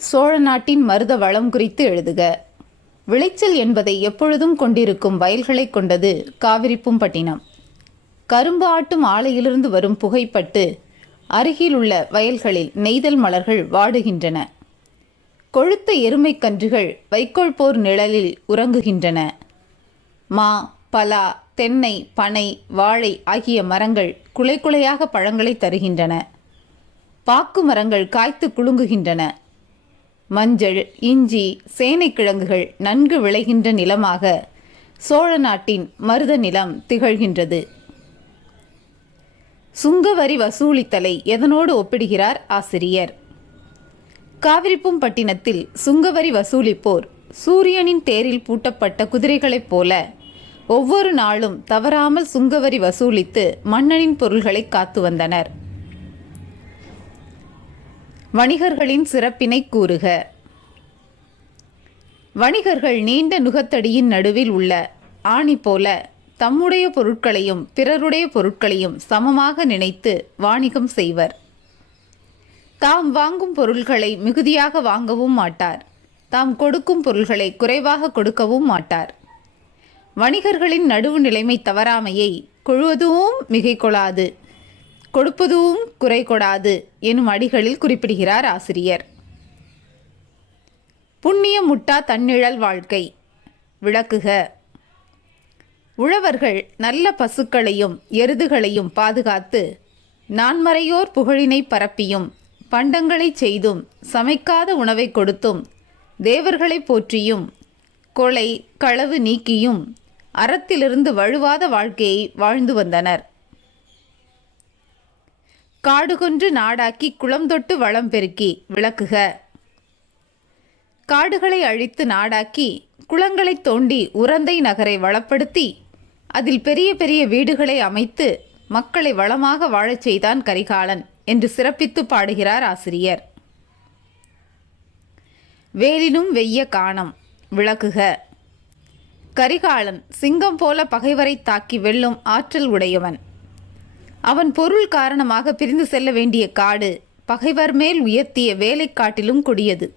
சோழ நாட்டின் மருத வளம் குறித்து எழுதுக. விளைச்சல் என்பதை எப்பொழுதும் கொண்டிருக்கும் வயல்களை கொண்டது காவிரிப்பூம்பட்டினம். கரும்பு ஆட்டும் ஆலையிலிருந்து வரும் புகைப்பட்டு அருகிலுள்ள வயல்களில் நெய்தல் மலர்கள் வாடுகின்றன. கொழுத்த எருமைக் கன்றுகள் வைக்கோல் போர் நிழலில் உறங்குகின்றன. மா, பலா, தென்னை, பனை, வாழை ஆகிய மரங்கள் குலை குலையாக பழங்களை தருகின்றன. பாக்கு மரங்கள் காய்த்து குலுங்குகின்றன. மஞ்சள், இஞ்சி, சேனைக்கிழங்குகள் நன்கு விளைகின்ற நிலமாக சோழ நாட்டின் மருத நிலம் திகழ்கின்றது. சுங்கவரி வசூலித்தலை எதனோடு ஒப்பிடுகிறார் ஆசிரியர்? காவிரிப்பூம்பட்டினத்தில் சுங்கவரி வசூலிப்போர் சூரியனின் தேரில் பூட்டப்பட்ட குதிரைகளைப் போல ஒவ்வொரு நாளும் தவறாமல் சுங்கவரி வசூலித்து மன்னனின் பொருள்களை காத்து வந்தனர். வணிகர்களின் சிறப்பினை கூறுக. வணிகர்கள் நீண்ட நுகத்தடியின் நடுவில் உள்ள ஆணி போல தம்முடைய பொருட்களையும் பிறருடைய பொருட்களையும் சமமாக நினைத்து வாணிகம் செய்வர். தாம் வாங்கும் பொருள்களை மிகுதியாக வாங்கவும் மாட்டார். தாம் கொடுக்கும் பொருள்களை குறைவாக கொடுக்கவும் மாட்டார். வணிகர்களின் நடுவு நிலைமை தவறாமையை கொழுவதும் மிகை கொள்ளாது, கொடுப்பதும் குறை கொடாது எனும் அடிகளில் குறிப்பிடுகிறார் ஆசிரியர். புண்ணியம் முட்டா தன்னிழல் வாழ்க்கை. விளக்குக. உழவர்கள் நல்ல பசுக்களையும் எருதுகளையும் பாதுகாத்து நான்மறையோர் புகழினை பரப்பியும் பண்டங்களை செய்தும் சமைக்காத உணவை கொடுத்தும் தேவர்களை போற்றியும் கொலை களவு நீக்கியும் அறத்திலிருந்து வழுவாத வாழ்க்கையை வாழ்ந்து வந்தனர். காடு கொன்று நாடாக்கி குளம் தொட்டு வளம் பெருக்கி. விளக்குக. காடுகளை அழித்து நாடாக்கி குளங்களை தோண்டி உரந்தை நகரை வளப்படுத்தி அதில் பெரிய பெரிய வீடுகளை அமைத்து மக்களை வளமாக வாழச் செய்தான் கரிகாலன் என்று சிறப்பித்து பாடுகிறார் ஆசிரியர். வேலினும் வெய்ய காணம். விளக்குக. கரிகாலன் சிங்கம் போல பகைவரை தாக்கி வெல்லும் ஆற்றல் உடையவன். அவன் பொருள் காரணமாக பிரிந்து செல்ல வேண்டிய காடு பகைவர் மேல் உயர்த்திய வேலை காட்டிலும் கொடியது.